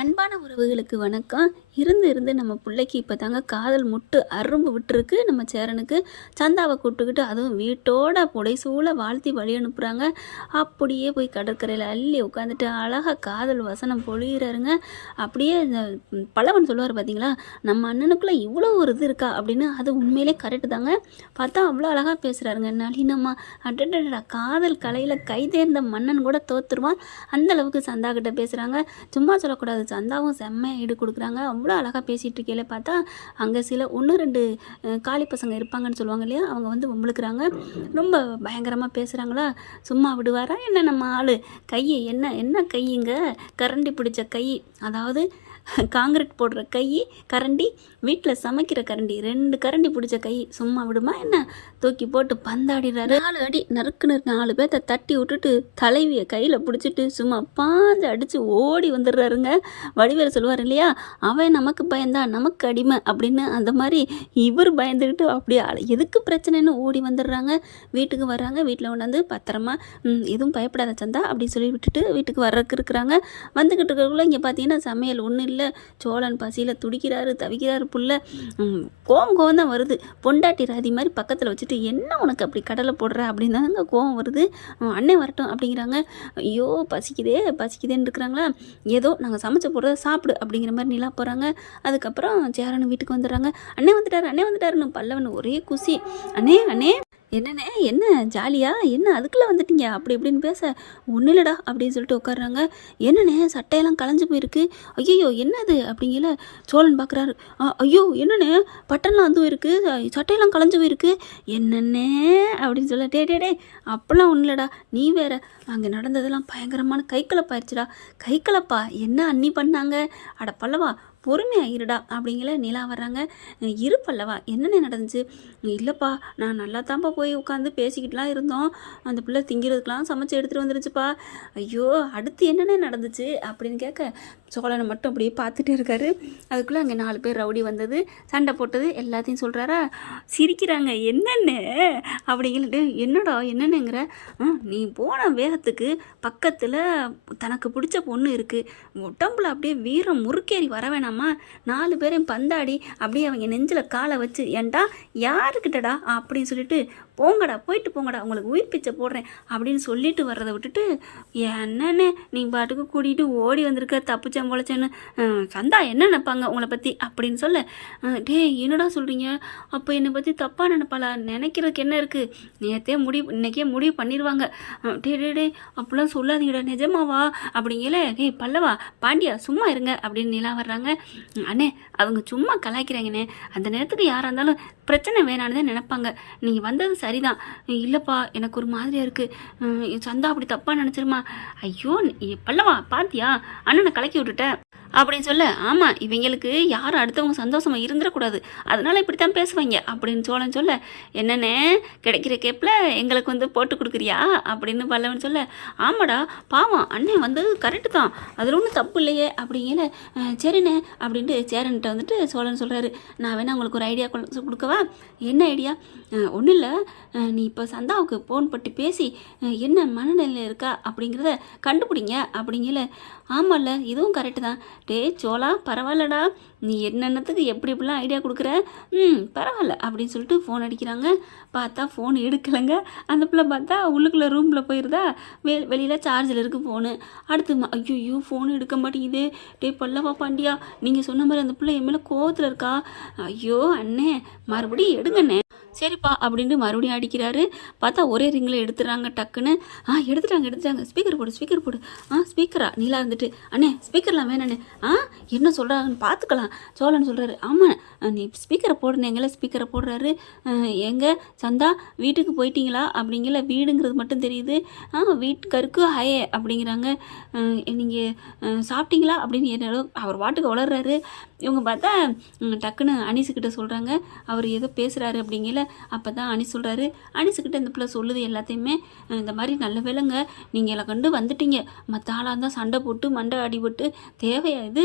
அன்பான உறவுகளுக்கு வணக்கம். இருந்து இருந்து நம்ம பிள்ளைக்கு இப்போ தாங்க காதல் முட்டு அரும்பு விட்டுருக்கு. நம்ம சேரனுக்கு சந்தாவை கூப்பிட்டுக்கிட்டு அதுவும் வீட்டோட புடைசூழ வாழ்த்தி வழி அனுப்புகிறாங்க. அப்படியே போய் கடற்கரையில் அள்ளி உட்காந்துட்டு அழகாக காதல் வசனம் பொழிகிறாருங்க. அப்படியே இந்த பல்லவன் சொல்லுவார் பார்த்தீங்களா, நம்ம அண்ணனுக்குள்ளே இவ்வளோ ஒரு இது இருக்கா அப்படின்னு. அது உண்மையிலே கரெக்டு தாங்க. பார்த்தா அவ்வளோ அழகாக பேசுகிறாருங்க. நளினம்மா அடடடா, காதல் கலையில் கைதேர்ந்த மன்னன் கூட தோற்றுருவான் அந்தளவுக்கு சந்தா கிட்ட பேசுகிறாங்க. சும்மா சொல்லக்கூடாது, சந்தாவும் செம்மையாக ஈடு கொடுக்குறாங்க. அவ்வளோ அழகாக பேசிகிட்டு இருக்கையில பார்த்தா அங்கே சில 1-2 காளி பசங்க இருப்பாங்கன்னு சொல்லுவாங்க இல்லையா, அவங்க வந்து வம்பிழுக்கிறாங்க. ரொம்ப பயங்கரமாக பேசுகிறாங்களா. சும்மா விடுவாரா என்ன நம்ம ஆள்? கையை என்ன என்ன கையுங்க, கரண்டி பிடிச்ச கை, அதாவது காங்கிரீட் போடுற கை, கரண்டி, வீட்டில் சமைக்கிற கரண்டி, 2 கரண்டி பிடிச்ச கை சும்மா விடுமா என்ன? தூக்கி போட்டு பந்தாடிடுறாரு. 4 அடி நறுக்குன்னு 4 பேர்த்த தட்டி விட்டுட்டு தலைவியை கையில் பிடிச்சிட்டு சும்மா பாஞ்சு அடித்து ஓடி வந்துடுறாருங்க. வடிவேல் சொல்லுவார் இல்லையா, அவன் நமக்கு பயந்தா நமக்கு அடிமை அப்படின்னு. அந்த மாதிரி இவர் பயந்துக்கிட்டு அப்படியே எதுக்கு பிரச்சனைன்னு ஓடி வந்துடுறாங்க. வீட்டுக்கு வர்றாங்க. வீட்டில் கொண்டாந்து பத்திரமா எதுவும் பயப்படாத சந்தா அப்படின்னு சொல்லி விட்டுட்டு வீட்டுக்கு வர்றதுக்கு இருக்கிறாங்க. வந்துக்கிட்டு இருக்கிறக்குள்ள இங்கே பார்த்தீங்கன்னா சமையல் ஒன்றும் இல்லை. சோழன் பசியில் துடிக்கிறாரு, தவிக்கிறாரு. புள்ள கோவம் தான் வருது. பொண்டாட்டி ராதி மாதிரி பக்கத்தில் வச்சுட்டு என்ன உனக்கு அப்படி கடலை போடுற அப்படின்னு தாங்க கோவம் வருது. அண்ணன் வரட்டும் அப்படிங்கிறாங்க. ஐயோ பசிக்குதேன்னு இருக்கிறாங்களா. ஏதோ நாங்கள் சமைச்ச போடுறத சாப்பிடு அப்படிங்கிற மாதிரி நிலா போகிறாங்க. அதுக்கப்புறம் சேரன் வீட்டுக்கு வந்துடுறாங்க. அண்ணே வந்துட்டாருன்னு பல்லவன் ஒரே குசி. அண்ணே என்னண்ணே, என்ன ஜாலியா, என்ன அதுக்குள்ளே வந்துட்டீங்க அப்படி இப்படின்னு பேச, ஒன்றும் இல்லைடா அப்படின்னு சொல்லிட்டு உட்காடுறாங்க. என்னண்ணே சட்டையெல்லாம் களைஞ்சு போயிருக்கு. ஐயோ என்னது அப்படிங்கல சோழன் பார்க்குறாரு. ஐயோ என்னண்ணே பட்டன்லாம் அதுவும் இருக்குது, சட்டையெல்லாம் களைஞ்சு போயிருக்கு. என்னண்ணே அப்படின்னு சொல்ல, டே அப்போல்லாம் ஒன்றும் இல்லைடா, நீ வேற. அங்கே நடந்ததெல்லாம் பயங்கரமான கைக்கலப்பாயிருச்சுடா. கைக்கலப்பா என்ன அண்ணி பண்ணாங்க? அட பல்லவா பொறுமையாக இருடா அப்படிங்கிற நிலா வர்றாங்க. இரு பல்லவா என்னென்ன நடந்துச்சு? இல்லைப்பா, நான் நல்லா தான்ப்பா போய் உட்காந்து பேசிக்கிட்டுலாம் இருந்தோம். அந்த பிள்ளை திங்கிறதுக்கெலாம் சமைச்சு எடுத்துகிட்டு வந்துருச்சுப்பா. ஐயோ அடுத்து என்னென்ன நடந்துச்சு அப்படின்னு கேட்க, சோழனை மட்டும் அப்படியே பார்த்துட்டு இருக்காரு. அதுக்குள்ளே அங்கே 4 பேர் ரவுடி வந்தது, சண்டை போட்டது எல்லாத்தையும் சொல்கிறாரா. சிரிக்கிறாங்க. என்னென்ன அப்படிங்கிட்டு, என்னென்னங்கிற, நீ போன வேகத்துக்கு பக்கத்தில் தனக்கு பிடிச்ச பொண்ணு இருக்குது, உடம்புல அப்படியே வீரம் முறுக்கேறி வர வேணாமா? 4 பேரையும் பந்தாடி அப்படியே அவங்க நெஞ்சில் காலை வச்சு, ஏன்டா யாருக்கிட்டடா அப்படின்னு சொல்லிட்டு, போயிட்டு போங்கடா உங்களுக்கு உயிர் பிச்சை போடுறேன் அப்படின்னு சொல்லிட்டு வர்றதை விட்டுட்டு, என்னண்ணே நீ பாட்டுக்கு கூட்டிகிட்டு ஓடி வந்திருக்க, தப்புச்சேன் பொழைச்சேன்னு சந்தா என்ன நினைப்பாங்க உங்களை பற்றி அப்படின்னு சொல்ல, என்னடா சொல்கிறீங்க? அப்போ என்னை பற்றி தப்பாக நினைப்பாளா? நினைக்கிறதுக்கு என்ன இருக்குது? இன்னைக்கே முடிவு பண்ணிடுவாங்க. டே அப்படிலாம் சொல்லாதீங்கடா, நிஜமாவா அப்படிங்கல. பல்லவா பாண்டியா சும்மா இருங்க அப்படின்னு நிலா வர்றாங்க. அண்ணே அவங்க சும்மா கலாய்க்கிறாங்கண்ணே, அந்த நேரத்துக்கு யாராக இருந்தாலும் பிரச்சனை வேணான்னு தான் நினைப்பாங்க. நீங்கள் வந்தது சரிதான். இல்லைப்பா எனக்கு ஒரு மாதிரியாக இருக்குது, சந்தா அப்படி தப்பாக நினச்சிருமா? ஐயோ பல்லவா பாத்தியா அண்ணனை கலக்கி விட்டுட்டேன் அப்படின்னு சொல்ல, ஆமாம் இவங்களுக்கு யாரும் அடுத்தவங்க சந்தோஷமாக இருந்துடக்கூடாது, அதனால் இப்படி தான் பேசுவாங்க அப்படின்னு சோழன் சொல்ல, என்னென்ன கிடைக்கிற கேப்பில் எங்களுக்கு வந்து போட்டு கொடுக்குறியா அப்படின்னு பல்லவன் சொல்ல, ஆமாடா பாவம் அண்ணன் வந்தது கரெக்டு தான், அதில் ஒன்றும் தப்பு இல்லையே அப்படிங்கல. சரிண்ணே அப்படின்ட்டு சேரன்கிட்ட வந்துட்டு சோழன் சொல்கிறாரு, நான் வேணா உங்களுக்கு ஒரு ஐடியா கொடுக்கவா? என்ன ஐடியா? ஒன்றும் இல்லை, நீ இப்போ சந்தாவுக்கு ஃபோன் பட்டு பேசி என்ன மனநிலையில் இருக்கா அப்படிங்கிறத கண்டுபிடிங்க அப்படிங்கல. ஆமாம்ல இதுவும் கரெக்டு தான். சோழா பரவாயில்லடா, நீ என்னென்னத்துக்கு எப்படிலாம் ஐடியா கொடுக்குற, பரவாயில்ல அப்படின்னு சொல்லிட்டு ஃபோன் அடிக்கிறாங்க. பார்த்தா ஃபோன் எடுக்கலைங்க. அந்த பிள்ளை பார்த்தா உள்ளுக்குள்ளே ரூமில் போயிருதா, வெளியில் சார்ஜில் இருக்குது ஃபோனு. அடுத்து ஐயோ ஃபோன் எடுக்க மாட்டேங்குது. பல்லவா பாண்டியா நீங்கள் சொன்ன மாதிரி அந்த பிள்ளை என் மேலே கோவத்தில் இருக்கா. ஐயோ அண்ணே மறுபடியும் எடுங்கண்ணே. சரிப்பா அப்படின்ட்டு மறுபடியும் அடிக்கிறாரு. பார்த்தா ஒரே ரிங்கில் எடுத்துடுறாங்க டக்குன்னு. எடுத்துட்டாங்க. ஸ்பீக்கர் போடு. ஸ்பீக்கரா நீலா இருந்துட்டு, அண்ணே ஸ்பீக்கர்லாம் வேணாண்ணே. என்ன சொல்கிறாங்கன்னு பார்த்துக்கலாம் சோழன் சொல்கிறாரு. ஆமாம் நீ ஸ்பீக்கரை போடுனேங்கள. ஸ்பீக்கரை போடுறாரு. எங்கே சந்தா வீட்டுக்கு போயிட்டீங்களா அப்படிங்கிற, வீடுங்கிறது மட்டும் தெரியுது. வீட்டுக்கருக்கு ஹயே அப்படிங்கிறாங்க. நீங்கள் சாப்பிட்டீங்களா அப்படின்னு என்னடோ அவர் வாட்டுக்கு வளர்றாரு. இவங்க பார்த்தா டக்குன்னு அனீஸுக்கிட்ட சொல்கிறாங்க, அவர் ஏதோ பேசுகிறாரு அப்படிங்கல. அப்போ தான் அனீஸ் சொல்கிறாரு. அனீஸுக்கிட்ட இந்த பிள்ளை சொல்லுது எல்லாத்தையுமே. இந்த மாதிரி நல்ல வேலைங்க நீங்கள் எல்லாம் கண்டு வந்துட்டீங்க. மற்ற ஆளாக இருந்தால் சண்டை போட்டு மண்டை அடிபட்டு தேவையா இது?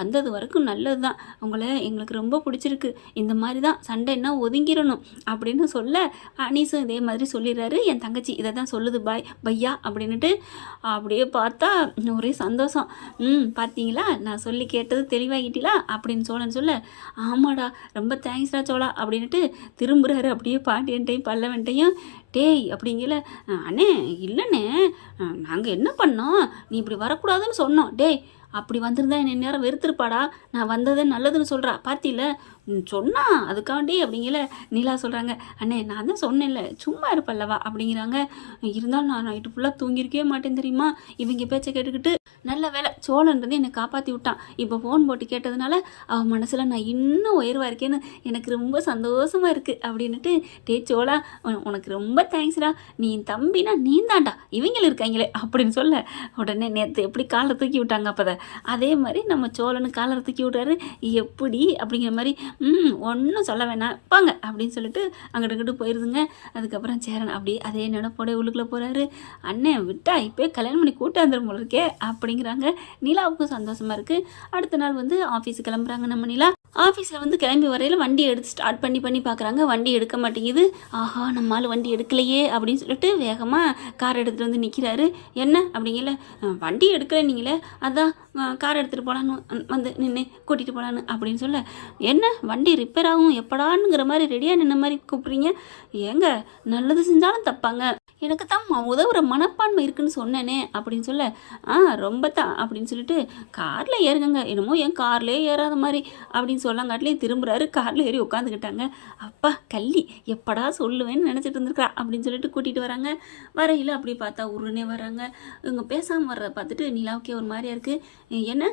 வந்தது வரைக்கும் நல்லது தான். உங்களை எங்களுக்கு ரொம்ப பிடிச்சிருக்கு. இந்த மாதிரி தான் சண்டைன்னா ஒதுங்கிடணும் அப்படின்னு சொல்ல அனீஸும் இதே மாதிரி சொல்லிடுறாரு. என் தங்கச்சி இதை தான் சொல்லுது பையா அப்படின்னுட்டு. அப்படியே பார்த்தா ஒரே சந்தோஷம். பார்த்தீங்களா நான் சொல்லி கேட்டது தெளிவாகிட்டீங்களா அப்படின்னு சோழன் சொல்ல, ஆமாடா ரொம்ப தேங்க்ஸ்டா சோழா அப்படின்ட்டு திரும்புகிறாரு. அப்படியே பாண்டியன்ட்டையும் பல்லவன்ட்டையும். டேய் அப்படிங்கல, அண்ணே இல்லைண்ணே நாங்கள் என்ன பண்ணோம், நீ இப்படி வரக்கூடாதுன்னு சொன்னோம். டேய் அப்படி வந்திருந்தா என்ன நேரம் வெறுத்துருப்பாடா, நான் வந்ததே நல்லதுன்னு சொல்கிறா பாத்தியில சொன்னா அதுக்காண்டி அப்படிங்கல. நிலா சொல்கிறாங்க, அண்ணே நான் தான் சொன்னேன்ல சும்மா இருப்பல்லவா அப்படிங்கிறாங்க. இருந்தாலும் நான் நைட்டு ஃபுல்லாக தூங்கியிருக்கவே மாட்டேன் தெரியுமா, இவங்க பேச்சை கேட்டுக்கிட்டு. நல்ல வேலை சோழன் வந்து என்னை காப்பாற்றி விட்டான். இப்போ ஃபோன் போட்டு கேட்டதுனால அவன் மனசில் நான் இன்னும் உயர்வாக இருக்கேன்னு எனக்கு ரொம்ப சந்தோஷமாக இருக்குது அப்படின்னுட்டு. டே சோழா உனக்கு ரொம்ப தேங்க்ஸ்டா, நீ தம்பினா நீ தான்டா இவங்களும் இருக்காங்களே அப்படின்னு சொல்ல, உடனே நேற்று எப்படி காலை தூக்கி விட்டாங்க அப்போ அதே மாதிரி நம்ம சோழனு காலரை தூக்கி விட்றாரு. எப்படி அப்படிங்கிற மாதிரி ஒன்றும் சொல்ல வேணாம் பாங்க அப்படின்னு சொல்லிட்டு அங்கிட்டு போயிடுதுங்க. அதுக்கப்புறம் சேரன் அப்படியே அதே நினைப்போட உள்ளுக்குள்ளே போகிறாரு. அண்ணன் விட்டா இப்போ கல்யாணம் பண்ணி கூட்டாந்துரும் போல இருக்கே அப்படிங்கிறாங்க. நிலாவுக்கும் சந்தோஷமாக இருக்குது. அடுத்த நாள் வந்து ஆஃபீஸுக்கு கிளம்புறாங்க நம்ம நிலா. ஆஃபீஸில் வந்து கிளம்பி வரையில் வண்டி எடுத்து ஸ்டார்ட் பண்ணி பார்க்குறாங்க. வண்டி எடுக்க மாட்டேங்குது. ஆஹா நம்மால் வண்டி எடுக்கலையே அப்படின்னு சொல்லிட்டு வேகமாக கார் எடுத்துகிட்டு வந்து நிற்கிறாரு. என்ன அப்படிங்கல, வண்டி எடுக்கலை நீங்களே, அதான் கார் எடுத்துகிட்டு போகலான்னு வந்து நின்று கூட்டிகிட்டு போகலான்னு அப்படின்னு சொல்ல, என்ன வண்டி ரிப்பேர் ஆகும் எப்படானுங்கிற மாதிரி ரெடியாக நின்ன மாதிரி கூப்பிட்றீங்க. ஏங்க நல்லது செஞ்சாலும் தப்பாங்க, எனக்கு தான் உதவுற மனப்பான்மை இருக்குன்னு சொன்னேனே அப்படின்னு சொல்ல, ரொம்ப தான் அப்படின்னு சொல்லிட்டு காரில் ஏறுங்க, என்னமோ என் கார்லேயே ஏறாத மாதிரி அப்படின்னு சொல்லங்காட்டிலையும் திரும்புகிறாரு. காரில் ஏறி உட்காந்துக்கிட்டாங்க. அப்பா கள்ளி எப்படா சொல்லுவேன்னு நினச்சிட்டு இருந்திருக்கா அப்படின்னு சொல்லிட்டு கூட்டிகிட்டு வராங்க. வரையில் அப்படி பார்த்தா உருனே வராங்க. இவங்க பேசாமல் வர்றதை பார்த்துட்டு நிலாவுக்கே ஒரு மாதிரியா இருக்குது. என்ன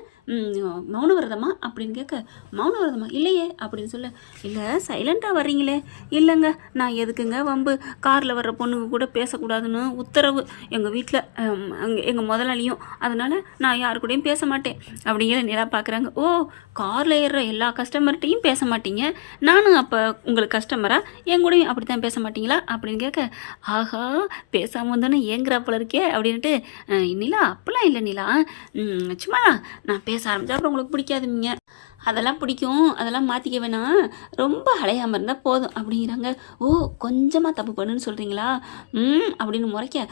மௌன விரதமா அப்படின்னு கேட்க, மௌன விரதமா இல்லையே அப்படின்னு சொல்ல, இல்லை சைலண்ட்டாக வர்றீங்களே. இல்லைங்க நான் எதுக்குங்க வம்பு, காரில் வர்ற பொண்ணுங்க கூட பேசக்கூடாதுன்னு உத்தரவு எங்கள் வீட்டில் எங்கள் முதலாளியும், அதனால் நான் யாரு கூடயும் பேச மாட்டேன் அப்படிங்கிற நிலா பார்க்குறாங்க. ஓ காரில் ஏறுற எல்லா கஸ்டமர்கிட்டையும் பேச மாட்டீங்க, நானும் அப்போ உங்களுக்கு கஸ்டமரா என் கூடயும் அப்படி தான் பேச மாட்டீங்களா அப்படின்னு கேட்க, ஆஹா பேசாமல் வந்தோன்னே ஏங்குறாப்பில் இருக்கே அப்படின்ட்டு. நிலா அப்பெல்லாம் இல்லை நிலா, சும்மா நான் பேச ஆரம்பிச்சா அப்புறம் உங்களுக்கு பிடிக்காதுங்க, அதெல்லாம் பிடிக்கும், அதெல்லாம் மாற்றிக்க வேணாம், ரொம்ப அலையாமல் இருந்தால் போதும் அப்படிங்கிறாங்க. ஓ கொஞ்சமாக தப்பு பண்ணுன்னு சொல்கிறீங்களா அப்படின்னு முறைக்க,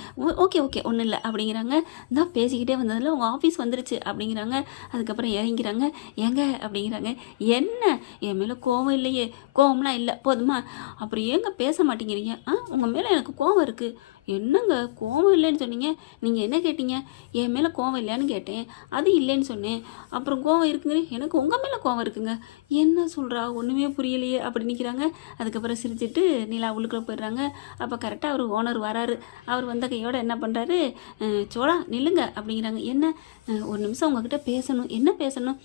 ஓகே ஓகே ஒன்றும் இல்லை அப்படிங்கிறாங்க. தான் பேசிக்கிட்டே வந்ததில் உங்கள் ஆஃபீஸ் வந்துருச்சு அப்படிங்கிறாங்க. அதுக்கப்புறம் இறங்கிறாங்க. ஏங்க அப்படிங்கிறாங்க, என்ன என் மேலே கோவம் இல்லையே, கோவம்லாம் இல்லை போதுமா, அப்புறம் ஏங்க பேச மாட்டேங்கிறீங்க, உங்கள் மேலே எனக்கு கோவம் இருக்குது. என்னங்க கோவம் இல்லைன்னு சொன்னீங்க, நீங்கள் என்ன கேட்டீங்க, என் மேலே கோவம் இல்லைன்னு கேட்டேன், அது இல்லைன்னு சொன்னேன், அப்புறம் கோவம் இருக்குங்க, எனக்கு உங்கள் மேலே கோவம் இருக்குங்க, என்ன சொல்கிறா ஒன்றுமே புரியலையே அப்படி நிற்கிறாங்க. அதுக்கப்புறம் சிரிச்சிட்டு நிலா உள்ளுக்குள்ளே போயிடுறாங்க. அப்போ கரெக்டாக அவர் ஓனர் வராரு. அவர் வந்த கையோடு என்ன பண்ணுறாரு, சோழா நில்லுங்க அப்படிங்கிறாங்க. என்ன ஒரு நிமிஷம் உங்ககிட்ட பேசணும். என்ன பேசணும்,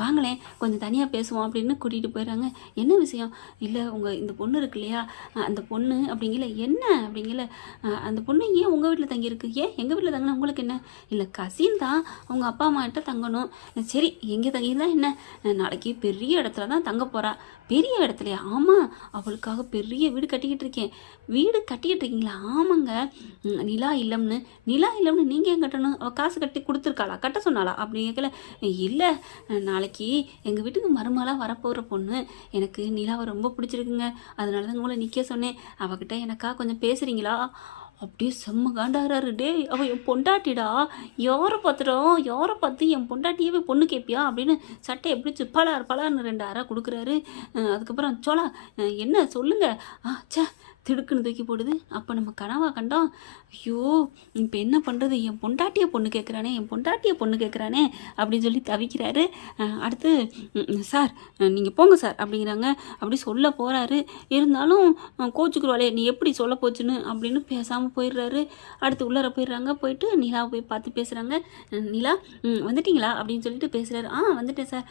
வாங்களேன் கொஞ்சம் தனியாக பேசுவோம் அப்படின்னு கூட்டிகிட்டு போயிடுறாங்க. என்ன விஷயம், இல்லை உங்கள் இந்த பொண்ணு இருக்கு இல்லையா, அந்த பொண்ணு அப்படிங்கல, என்ன அப்படிங்கல, அந்த பொண்ணு ஏன் உங்கள் வீட்டில் தங்கியிருக்கு, ஏன் எங்கள் வீட்டில் தங்கினா உங்களுக்கு என்ன, இல்லை கசின் தான் அவங்க அப்பா அம்மா கிட்ட தங்கணும், சரி எங்கே தங்கியிருந்தா என்ன, நாளைக்கு பெரிய இடத்துல தான் தங்க போகிறா. பெரிய இடத்துலையா, ஆமாம் அவளுக்காக பெரிய வீடு கட்டிக்கிட்டு இருக்கேன். வீடு கட்டிக்கிட்டு இருக்கீங்களா, ஆமாங்க, நிலா இல்லம்னு. நிலா இல்லம்னு நீங்கள் ஏன் கட்டணும், அவள் காசு கட்டி கொடுத்துருக்காளா, கட்ட சொன்னாளா அப்படி கேட்கல. இல்லை நாளைக்கு எங்கள் வீட்டுக்கு மருமகளாக வரப்போகிற பொண்ணு, எனக்கு நிலாவை ரொம்ப பிடிச்சிருக்குங்க, அதனால தான் உங்களை நிற்க சொன்னேன், அவகிட்ட எனக்கா கொஞ்சம் பேசுகிறீங்களா. அப்படியே செம்ம காண்டாகிறாரு. டே அவள் என் பொண்டாட்டிடா, யாரை பார்த்து என் பொண்டாட்டியவே பொண்ணு கேட்பியா அப்படின்னு சட்டையை பிடிச்சி பலார்னு 2 அறை கொடுக்குறாரு. அதுக்கப்புறம் சோழா என்ன சொல்லுங்கள், சே திடுக்குன்னு தூக்கி போடுது. அப்போ நம்ம கனவா கண்டோம், ஐயோ இப்போ என்ன பண்ணுறது, என் பொண்டாட்டியை பொண்ணு கேட்குறானே அப்படின்னு சொல்லி தவிக்கிறாரு. அடுத்து சார் நீங்கள் போங்க சார் அப்படிங்கிறாங்க. அப்படி சொல்ல போகிறாரு. இருந்தாலும் கோச்சுக்குருவாளே நீ எப்படி சொல்ல போச்சுன்னு அப்படின்னு பேசாமல் போயிடுறாரு. அடுத்து உள்ளார போயிடுறாங்க. போயிட்டு நிலாவை போய் பார்த்து பேசுகிறாங்க. நிலா வந்துட்டிங்களா அப்படின்னு சொல்லிட்டு பேசுகிறாரு. வந்துட்டேன் சார்,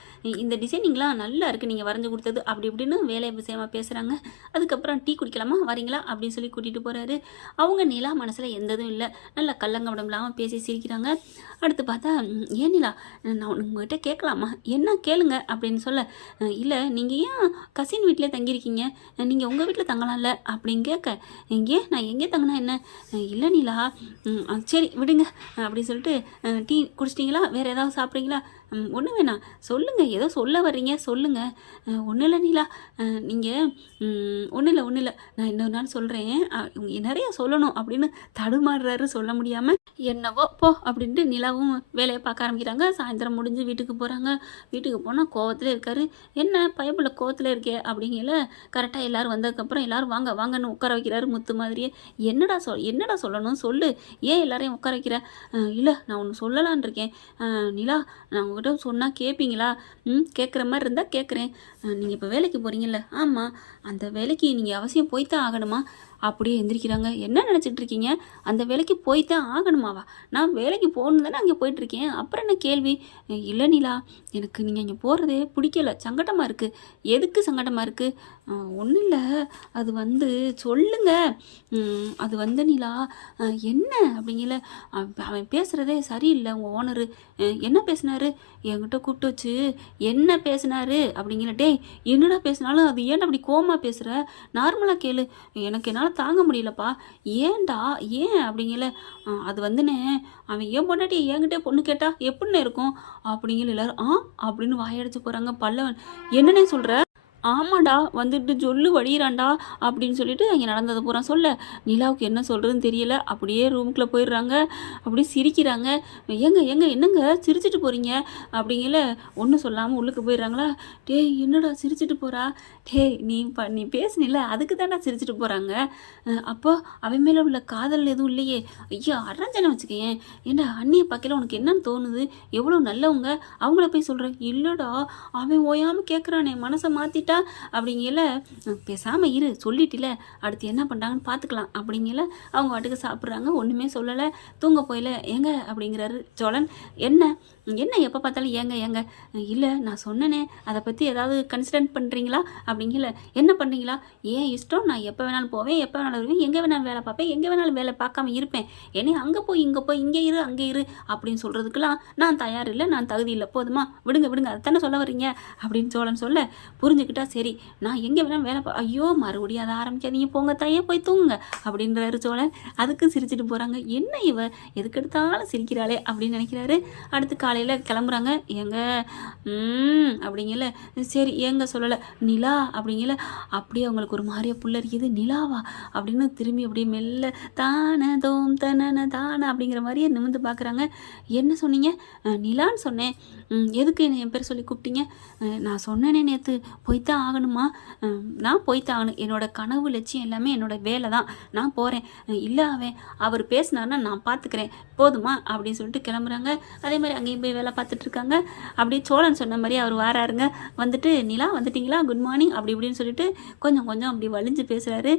இந்த டிசைனிங்லாம் நல்லா இருக்குது நீங்கள் வரைஞ்சி கொடுத்தது அப்படி இப்படின்னு வேலை விஷயமாக பேசுகிறாங்க. அதுக்கப்புறம் டீ குடிக்கலாமா வரீங்களா அப்படின்னு சொல்லி கூட்டிகிட்டு போகிறாரு. அவங்க நிலா மனசில் எந்த இதுவும் இல்லை. நல்லா கள்ளங்கபடம் இல்லாமல் பேசி சிரிக்கிறாங்க. அடுத்து பார்த்தா ஏன் நிலா, நான் உங்ககிட்ட கேட்கலாமா? என்ன கேளுங்க அப்படின்னு சொல்ல, இல்லை நீங்கள் ஏன் கசின் வீட்டிலே தங்கியிருக்கீங்க, நீங்கள் உங்கள் வீட்டில் தங்கலாம்ல அப்படின்னு கேட்க, ஏன் நான் எங்கே தங்கினா என்ன? இல்லை நிலா, சரி விடுங்க அப்படின்னு சொல்லிட்டு, டீ குடிச்சிட்டிங்களா, வேறு ஏதாவது சாப்பிட்றீங்களா? ஒன்றும் வேணாம், சொல்லுங்கள், ஏதோ சொல்ல வர்றீங்க சொல்லுங்கள். ஒன்றும் இல்லை நிலா, நீங்கள் ஒன்றும் இல்லை, நான் இன்னொரு நாள் சொல்கிறேன், நிறைய சொல்லணும் அப்படின்னு தடுமாறுறாரு, சொல்ல முடியாமல். என்னவோ போ அப்படின்ட்டு நிலாவும் வேலையை பார்க்க ஆரம்பிக்கிறாங்க. சாயந்தரம் முடிஞ்சு வீட்டுக்கு போகிறாங்க. வீட்டுக்கு போனால் கோவத்தில் இருக்கார். என்ன பயப்புள்ள கோவத்தில் இருக்கே அப்படிங்கல. கரெக்டாக எல்லோரும் வந்ததுக்கப்புறம் எல்லோரும் வாங்க வாங்கன்னு உட்கார வைக்கிறாரு முத்து மாதிரியே. என்னடா சொல்லணும் சொல்லு, ஏன் எல்லாரையும் உட்கார வைக்கிற? இல்லை நான் ஒன்று சொல்லலான் இருக்கேன் நிலா, நான் உங்கள்கிட்ட சொன்னால் கேட்பீங்களா? கேட்குற மாதிரி இருந்தால் கேட்குறேன். நீங்கள் இப்போ வேலைக்கு போகிறீங்கல்ல, ஆமாம், அந்த வேலைக்கு நீங்கள் அவசியம் போய்த்தான் ஆகணுமா? அப்படியே எந்திரிக்கிறாங்க. என்ன நினச்சிட்டு இருக்கீங்க? அந்த வேலைக்கு போய்த்தான் ஆகணுமாவா? நான் வேலைக்கு போகணும் தானே அங்கே போயிட்டுருக்கேன், அப்புறம் என்ன கேள்வி? இல்லை நிலா, எனக்கு நீங்கள் அங்கே போகிறதே பிடிக்கல, சங்கடமாக இருக்குது. எதுக்கு சங்கடமாக இருக்குது? ஒன்றும் இல்லை, அது வந்து சொல்லுங்க. அது வந்து நிலா, என்ன அப்படிங்கல, அவன் பேசுகிறதே சரியில்லை. உங்கள் ஓனரு என்ன பேசினாரு? என்கிட்ட கூப்பிட்டு வச்சு என்ன பேசினாரு அப்படிங்கிற. டேய், என்னடா பேசினாலும் அது ஏன்டா அப்படி கோவமாக பேசுகிற? நார்மலாக கேளு, எனக்கு என்னால் தாங்க முடியலப்பா. ஏன்டா ஏன் அப்படிங்கல. அது வந்துனே, அவன் ஏன் பொண்டாட்டி என்கிட்டே பொண்ணு கேட்டா எப்படின்னு இருக்கும் அப்படிங்கிற. எல்லாரும் அப்படின்னு வாயடிச்சு போகிறாங்க. பல்லவன், என்னன்னே சொல்கிற? ஆமாண்டா, வந்துட்டு சொல்லு வடிகிறான்டா அப்படின்னு சொல்லிட்டு அங்கே நடந்ததை பூரா சொல்ல, நிலாவுக்கு என்ன சொல்கிறதுன்னு தெரியல. அப்படியே ரூமுக்குள்ளே போயிடுறாங்க. அப்படியே சிரிக்கிறாங்க. என்னங்க சிரிச்சிட்டு போகிறீங்க அப்படிங்கல. ஒன்றும் சொல்லாமல் உள்ளுக்கு போயிடுறாங்களா. டேய், என்னடா சிரிச்சிட்டு போகிறா? டேய், நீ பேசுனில்ல, அதுக்கு தானே சிரிச்சிட்டு போகிறாங்க. அப்போ அவன் மேலே உள்ள காதல் எதுவும் இல்லையே? ஐயா, அரஞ்சனை வச்சுக்கேன். ஏண்டா அண்ணியை பார்க்கல உனக்கு என்னன்னு தோணுது? எவ்வளோ நல்லவங்க, அவங்கள போய் சொல்கிறேன். இல்லைடா, அவன் ஓயாமல் கேட்குறானே, மனசை மாற்றிட்டா அப்படிங்கல. பேசாமல் இரு, சொல்லிட்டில, அடுத்து என்ன பண்ணுறாங்கன்னு பார்த்துக்கலாம் அப்படிங்கல. அவங்க வாட்டுக்கு சாப்பிட்றாங்க. ஒன்றுமே சொல்லலை. தூங்க போயில. ஏங்க அப்படிங்கிறாரு சோழன். என்ன எப்போ பார்த்தாலும் ஏங்க? இல்லை, நான் சொன்னேனே, அதை பற்றி ஏதாவது கன்சிடர் பண்ணுறீங்களா அப்படிங்கல. என்ன பண்ணுறீங்களா? ஏன் இஷ்டம், நான் எப்போ வேணாலும் போவேன், எப்போ வேணாலும் வருவேன், எங்கே வேணாலும் வேலை பார்ப்பேன், எங்கே வேணாலும் வேலை பார்க்காம இருப்பேன். ஏன்னா அங்கே போய் இங்கே இரு அங்கே இரு அப்படின்னு சொல்கிறதுக்கெல்லாம் நான் தயார் இல்லை, நான் தகுதி இல்லை. போதுமா, விடுங்க, அதைத்தானே சொல்ல வர்றீங்க அப்படின்னு சோழன் சொல்ல, புரிஞ்சுக்கிட்டா சரி, நான் எங்கே வேணாலும் வேலை ஐயோ மறுபடியும் அதை ஆரம்பிக்காதீங்க, போங்க தாயே போய் தூங்குங்க அப்படின்றாரு சோழன். அதுக்கு சிரிச்சுட்டு போகிறாங்க. என்ன இவ எதுக்கெடுத்தாலும் சிரிக்கிறாளே அப்படின்னு நினைக்கிறாரு. அடுத்து காலையில் கிளம்புறாங்க. ஏங்க அப்படிங்கல. சரி ஏங்க சொல்லலை நிலா அப்படிங்கல. அப்படியே அவங்களுக்கு ஒரு மாதிரியா புல்லரிக்குது. நிலாவா அப்படின்னு திரும்பி அப்படியே மெல்ல தானதோம் தனன தான அப்படிங்கிற மாதிரியே நிமிந்து பார்க்குறாங்க. என்ன சொன்னீங்க? நிலான்னு சொன்னேன். எதுக்கு என் பேர் சொல்லி கூப்பிட்டீங்க? நான் சொன்னேனே நேற்று, போய்த்தான் ஆகணுமா? நான் போய்த்தான் ஆகணும். என்னோட கனவு லட்சியம் எல்லாமே என்னோட வேலை தான், நான் போகிறேன். இல்லை, அவர் பேசினார்னா நான் பார்த்துக்கிறேன், போதுமா அப்படின்னு சொல்லிட்டு கிளம்புறாங்க. அதே மாதிரி அங்கேயும் போய் வேலை பார்த்துட்ருக்காங்க. அப்படியே சோழன் சொன்ன மாதிரி அவர் வாராருங்க. வந்துட்டு நிலா வந்துட்டிங்களா, குட் மார்னிங் அப்படி இப்படின்னு சொல்லிட்டு கொஞ்சம் அப்படி வலிஞ்சு பேசுகிறாரு.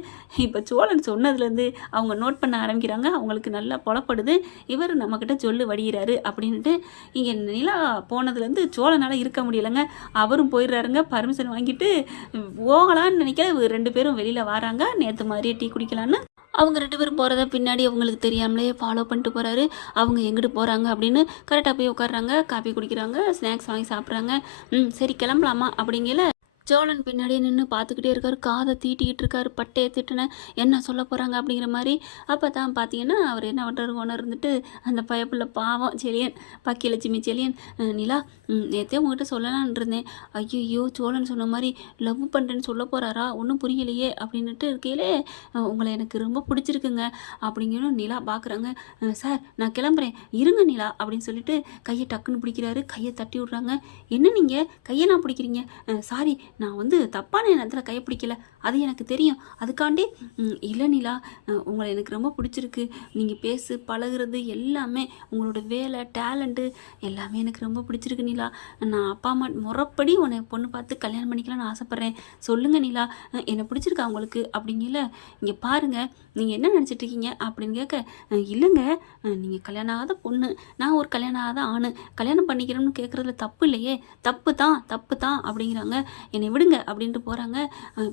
இப்போ சோழன் சொன்னதுலேருந்து அவங்க நோட் பண்ண ஆரம்பிக்கிறாங்க. அவங்களுக்கு நல்லா புலப்படுது, இவர் நம்மக்கிட்ட சொல்லு வடிகிறாரு அப்படின்ட்டு. இங்கே நிலா போனதுலேருந்து சோழனால் இருக்க முடியலைங்க. அவரும் போயிடுறாருங்க. பர்மிஷன் வாங்கிட்டு போகலான்னு நினைக்கிற 2 பேரும் வெளியில் வராங்க. நேற்று மாதிரியே டீ குடிக்கலான்னு. அவங்க 2 பேரும் போகிறத பின்னாடி அவங்களுக்கு தெரியாமலே ஃபாலோ பண்ணிட்டு போகிறாரு. அவங்க எங்கிட்டு போகிறாங்க அப்படின்னு கரெக்டாக போய் உட்காடுறாங்க. காஃபி குடிக்கிறாங்க, ஸ்நாக்ஸ் வாங்கி சாப்பிட்றாங்க. சரி கிளம்பலாமா அப்படிங்கல. சோழன் பின்னாடியே நின்று பார்த்துக்கிட்டே இருக்காரு. காதை தீட்டிக்கிட்டு இருக்காரு. பட்டையை திட்டுன என்ன சொல்ல போகிறாங்க அப்படிங்கிற மாதிரி. அப்போ தான் பார்த்தீங்கன்னா அவர் என்ன பண்ணுறாரு, ஓனர் இருந்துட்டு அந்த பயப்புள்ள பாவம் செலியன், பக்கியலட்சுமி செலியன், நிலா நேற்றே உங்கள்கிட்ட சொல்லலான் இருந்தேன். ஐயோ, சோழன் சொன்ன மாதிரி லவ் பண்ணுறேன்னு சொல்ல போகிறாரா, ஒன்றும் புரியலையே அப்படின்ட்டு இருக்கையிலே உங்களை எனக்கு ரொம்ப பிடிச்சிருக்குங்க அப்படிங்கணும். நிலா பார்க்குறாங்க. சார் நான் கிளம்புறேன், இருங்க நிலா அப்படின்னு சொல்லிட்டு கையை டக்குன்னு பிடிக்கிறாரு. கையை தட்டி விட்றாங்க. என்ன நீங்கள் கையை நான் பிடிக்கிறீங்க? சாரி, நான் வந்து தப்பான நேரத்தில் கையை பிடிக்கல, அது எனக்கு தெரியும், அதுக்காண்டி. இல்லை நிலா, உங்களை எனக்கு ரொம்ப பிடிச்சிருக்கு. நீங்கள் பேசு பழகுறது எல்லாமே, உங்களோட வேலை டேலண்ட்டு எல்லாமே எனக்கு ரொம்ப பிடிச்சிருக்கு நிலா. நான் அப்பா அம்மா முறைப்படி உன்னை பொண்ணு பார்த்து கல்யாணம் பண்ணிக்கலாம்னு ஆசைப்பட்றேன். சொல்லுங்கள் நிலா, என்னை பிடிச்சிருக்கா உங்களுக்கு அப்படிங்கல. இங்கே பாருங்கள், நீங்கள் என்ன நினச்சிட்டு இருக்கீங்க அப்படின்னு கேட்க, இல்லைங்க, நீங்கள் கல்யாணம் ஆகாத பொண்ணு, நான் ஒரு கல்யாணம் ஆகாத ஆணு, கல்யாணம் பண்ணிக்கிறோம்னு கேட்குறதுல தப்பு இல்லையே. தப்பு தான் அப்படிங்கிறாங்க. என்னை விடுங்க அப்படின்ட்டு போகிறாங்க.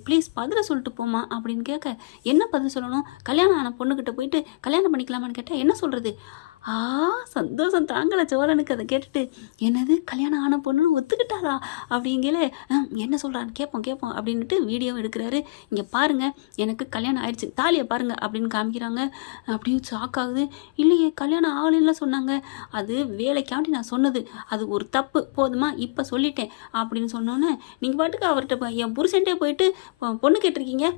ப்ளீஸ் பதில சொல்லிட்டு போமா அப்படின்னு கேட்க, என்ன பதில் சொல்லணும்? கல்யாணம் ஆன பொண்ணுக்கிட்ட போயிட்டு கல்யாணம் பண்ணிக்கலாமான்னு கேட்டால் என்ன சொல்கிறது? ஆ சந்தோஷம் தாங்கலை சோழனுக்கு. அதை கேட்டுட்டு, என்னது கல்யாணம் ஆன பொண்ணுன்னு ஒத்துக்கிட்டாளா அப்படிங்கல, என்ன சொல்கிறான்னு கேட்போம் அப்படின்ட்டு வீடியோ எடுக்கிறாரு. இங்கே பாருங்கள், எனக்கு கல்யாணம் ஆயிடுச்சு, தாலியை பாருங்கள் அப்படின்னு காமிக்கிறாங்க. அப்படியும் ஷாக் ஆகுது. இல்லையே கல்யாணம் ஆகலைன்னு சொன்னாங்க, அது வேலைக்காண்டி நான் சொன்னது, அது ஒரு தப்பு போதுமா, இப்போ சொல்லிட்டேன் அப்படின்னு சொன்னோன்னே, நீங்கள் பாட்டுக்கு அவர்கிட்ட என் புருஷன்ட்டே போயிட்டு பொண்ணு கேட்டிருக்கீங்க.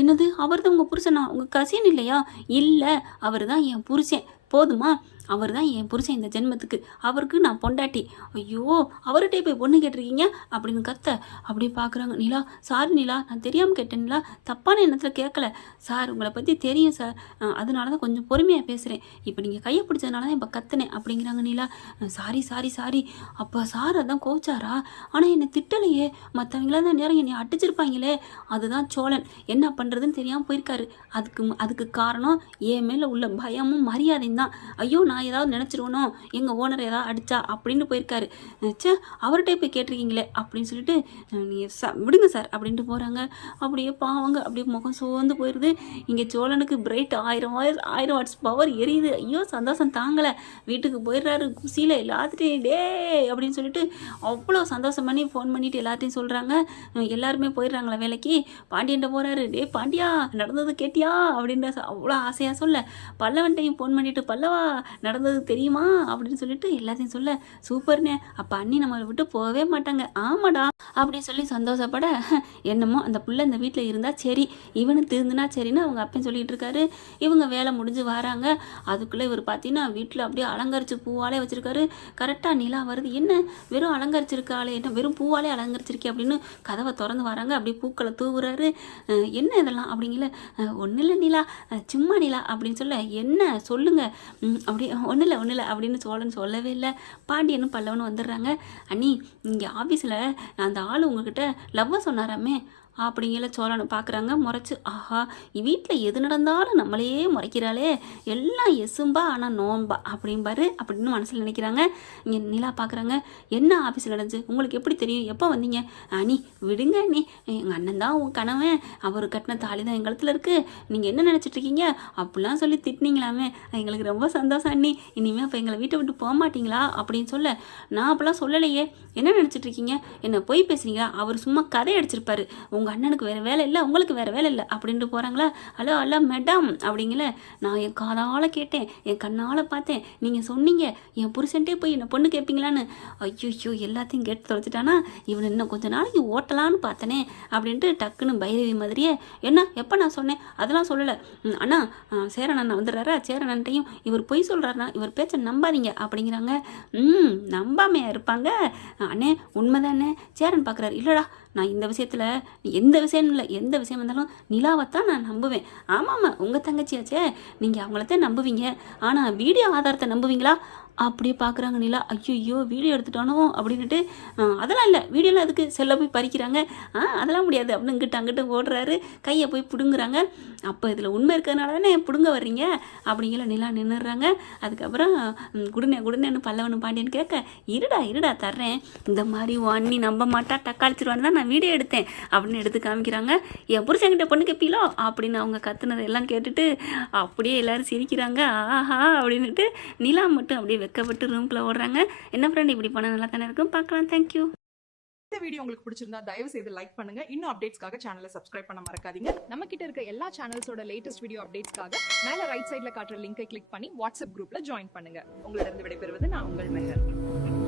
என்னது அவர் தான் உங்கள் புருஷனா? உங்கள் கசின் இல்லையா? இல்லை, அவர் தான் என் புருஷன் போதுமா, அவர் தான் என் புருஷன் இந்த ஜென்மத்துக்கு, அவருக்கு நான் பொண்டாட்டி. ஐயோ அவர்கிட்டே போய் பொண்ணு கேட்டிருக்கீங்க அப்படின்னு கத்த. அப்படி பார்க்குறாங்க. நிலா சாரி நிலா, நான் தெரியாமல் கேட்டேன் நிலா, தப்பான எண்ணத்தில் கேட்கல சார், உங்களை பற்றி தெரியும் சார், அதனால தான் கொஞ்சம் பொறுமையாக பேசுகிறேன், இப்போ நீங்கள் கையை பிடிச்சதுனால தான் இப்போ கத்துனேன் அப்படிங்கிறாங்க நிலா. சாரி. அப்போ சார் அதான் கோச்சாரா? ஆனால் என்னை திட்டலையே, மற்றவங்களாம் தான் நேரம் என்னை அடிச்சிருப்பாங்களே. அதுதான் சோழன் என்ன பண்ணுறதுன்னு தெரியாமல் போயிருக்காரு. அதுக்கு காரணம் என் மேலே உள்ள பயமும் மரியாதையும் தான். ஐயோ நான் ஏதாவது நினச்சிருவனோ, எங்கள் ஓனர் ஏதாவது அடித்தா அப்படின்னு போயிருக்காரு. சே அவர்கிட்டே போய் கேட்டிருக்கீங்களே அப்படின்னு சொல்லிட்டு, விடுங்க சார் அப்படின்ட்டு போகிறாங்க. அப்படியே பாவங்க அப்படியே முகம் சோர்ந்து போயிடுது. இங்கே சோழனுக்கு பிரைட் 1000 வாட்ஸ் பவர் எரியுது. ஐயோ சந்தோஷம் தாங்கலை. வீட்டுக்கு போயிடுறாரு குசியில் எல்லாத்துட்டையும் டே அப்படின்னு சொல்லிட்டு அவ்வளோ சந்தோஷம் பண்ணி ஃபோன் பண்ணிவிட்டு எல்லாத்தையும் சொல்கிறாங்க. எல்லாருமே போயிடுறாங்களா வேலைக்கு. பாண்டியன்ட்ட போகிறாரு. டே பாண்டியா நடந்தது கேட்டியா அப்படின்ற அவ்வளோ ஆசையாக சொல்ல, பல்லவன்ட்டையும் ஃபோன் பண்ணிவிட்டு பல்லவா நடந்தது தெரியுமா அப்படின்னு சொல்லிட்டு எல்லாத்தையும் சொல்ல, சூப்பர்னே அப்போ அண்ணி நம்மளை விட்டு போகவே மாட்டாங்க, ஆமாடா அப்படின்னு சொல்லி சந்தோஷப்பட, என்னமோ அந்த பிள்ளை இந்த வீட்டில் இருந்தால் சரி, இவனு திருந்துனா சரின்னு அவங்க அப்பையும் சொல்லிகிட்டு இருக்காரு. இவங்க வேலை முடிஞ்சு வராங்க. அதுக்குள்ளே இவர் பார்த்தீங்கன்னா வீட்டில் அப்படியே அலங்கரித்து பூவாலே வச்சுருக்காரு. கரெக்டாக நிலா வருது. என்ன வெறும் அலங்கரிச்சிருக்காளே, என்ன வெறும் பூவாலே அலங்கரிச்சிருக்கே அப்படின்னு கதவை திறந்து வராங்க. அப்படியே பூக்களை தூவுறாரு. என்ன இதெல்லாம் அப்படிங்கல, ஒன்றும் இல்லை நிலா, சும்மா நிலா அப்படின்னு சொல்ல, என்ன சொல்லுங்க அப்படி ஒன்றும் இல்லை அப்படின்னு சோழன் சொல்லவே இல்லை. பாண்டியனும் பல்லவனும் வந்துடுறாங்க. அண்ணி இங்கே ஆஃபீஸில் அந்த ஆள் உங்ககிட்ட லவ்வை சொன்னாராமே அப்படிங்கிற சோழனை பார்க்குறாங்க முறைச்சி. ஆஹா வீட்டில் எது நடந்தாலும் நம்மளையே முறைக்கிறாளே, எல்லாம் எசும்பா ஆனால் நோம்பா அப்படிம்பாரு அப்படின்னு மனசில் நினைக்கிறாங்க. இங்கே நிலா பார்க்குறாங்க. என்ன ஆஃபீஸில் நடந்துச்சு உங்களுக்கு எப்படி தெரியும், எப்போ வந்தீங்க? அண்ணி விடுங்க அண்ணி, எங்கள் அண்ணன் தான் உன் கணவன், அவர் கட்டின தாலி தான் எங்களத்தில் இருக்குது, நீங்கள் என்ன நினச்சிட்ருக்கீங்க அப்படிலாம் சொல்லி திட்டினீங்களாமே, எங்களுக்கு ரொம்ப சந்தோஷம் அண்ணி, இனிமேல் அப்போ எங்களை வீட்டை விட்டு போக மாட்டிங்களா அப்படின்னு சொல்ல, நான் அப்படிலாம் சொல்லலையே, என்ன நினச்சிட்ருக்கீங்க, என்ன பொய் பேசுகிறீங்களா, அவர் சும்மா கதை அடிச்சிருப்பாரு, உங்கள் அண்ணனுக்கு வேறு வேலை இல்லை, உங்களுக்கு வேறு வேலை இல்லை அப்படின்ட்டு போகிறாங்களா. ஹலோ மேடம் அப்படிங்கல, நான் என் காதால் கேட்டேன், என் கண்ணால் பார்த்தேன், நீங்கள் சொன்னீங்க என் புருஷன்ட்டே போய் என்னை பொண்ணு கேட்பீங்களான்னு. ஐயோ எல்லாத்தையும் கேட்டு தொலைச்சிட்டானா, இவன் இன்னும் கொஞ்சம் நாளைக்கு ஓட்டலான்னு பார்த்தனே அப்படின்ட்டு டக்குன்னு பைரவி மாதிரியே, என்ன எப்போ நான் சொன்னேன் அதெல்லாம் சொல்லலை அண்ணா, சேரன் அண்ணா வந்துடுறாரா, சேரன் அண்ணையும் இவர் பொய் சொல்கிறாருண்ணா, இவர் பேச்சை நம்பாதீங்க அப்படிங்கிறாங்க. நம்பாமையா இருப்பாங்க அண்ணே, உண்மைதானே சேரன் பார்க்குறாரு. இல்லைடா நான் இந்த விஷயத்தில் எந்த விஷயம் இல்லை, எந்த விஷயம் வந்தாலும் நிலாவைத்தான் நான் நம்புவேன். ஆமாம் உங்கள் தங்கச்சியாச்சே, நீங்கள் அவங்களத்தான் நம்புவீங்க, ஆனால் வீடியோ ஆதாரத்தை நம்புவீங்களா அப்படியே பார்க்குறாங்க நிலா. ஐயோ வீடியோ எடுத்துட்டானோ அப்படின்ட்டு, அதெல்லாம் இல்லை வீடியோலாம் அதுக்கு செல்ல போய் பறிக்கிறாங்க. அதெல்லாம் முடியாது அப்படின்னு அங்கிட்ட ஓடுறாரு, கையை போய் பிடுங்குறாங்க. அப்போ இதில் உண்மை இருக்கிறதுனால தானே பிடுங்க வர்றீங்க அப்படிங்கிற நிலா நின்றுடுறாங்க. அதுக்கப்புறம் குடுனேன்னு பல்லவனும் பாண்டியன்னு கேட்க, இருடா தர்றேன், இந்த மாதிரி அண்ணி நம்ப மாட்டா டக்காளிச்சிருவான்னு தான் நான் வீடியோ எடுத்தேன் அப்படின்னு எடுத்து காமிக்கிறாங்க. என் புருஷன்கிட்ட பொண்ணு கேட்பீங்களோ அப்படின்னு அவங்க கத்துனதை எல்லாம் கேட்டுட்டு அப்படியே எல்லாரும் சிரிக்கிறாங்க. ஆஹா அப்படின்ட்டு நிலா மட்டும் அப்படியே வெக்கப்பட்டு ரூம்குள்ள ஓடுறாங்க. என்ன ஃப்ரெண்ட் இப்படி பண்ண நல்லா தானே இருக்கும், பார்க்கலாம். தேங்க்யூ. இந்த வீடியோ உங்களுக்கு பிடிச்சிருந்தா தயவு செய்து லைக் பண்ணுங்க. இன்னும் அப்டேட்ஸ்க்காக சேனலை சப்ஸ்கிரைப் பண்ண மறக்காதீங்க. நம்ம கிட்ட இருக்க எல்லா சேனல்ஸோட லேட்டஸ்ட் வீடியோ அப்டேட்ஸ்க்காக மேல ரைட் சைடுல காட்டுற லிங்கை கிளிக் பண்ணி வாட்ஸ்அப் குரூப்ல ஜாயின் பண்ணுங்க. உங்களிடம் விடைபெறுவது நான் உங்கள் மெஹர்.